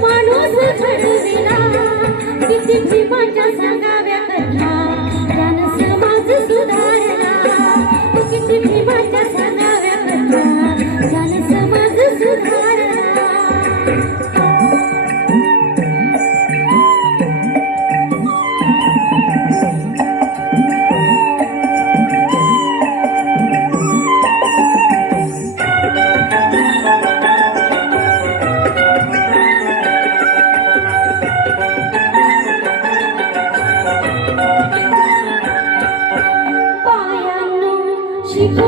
माणूस घडविला किती जीवाच्या सांगाव्या कथा? You.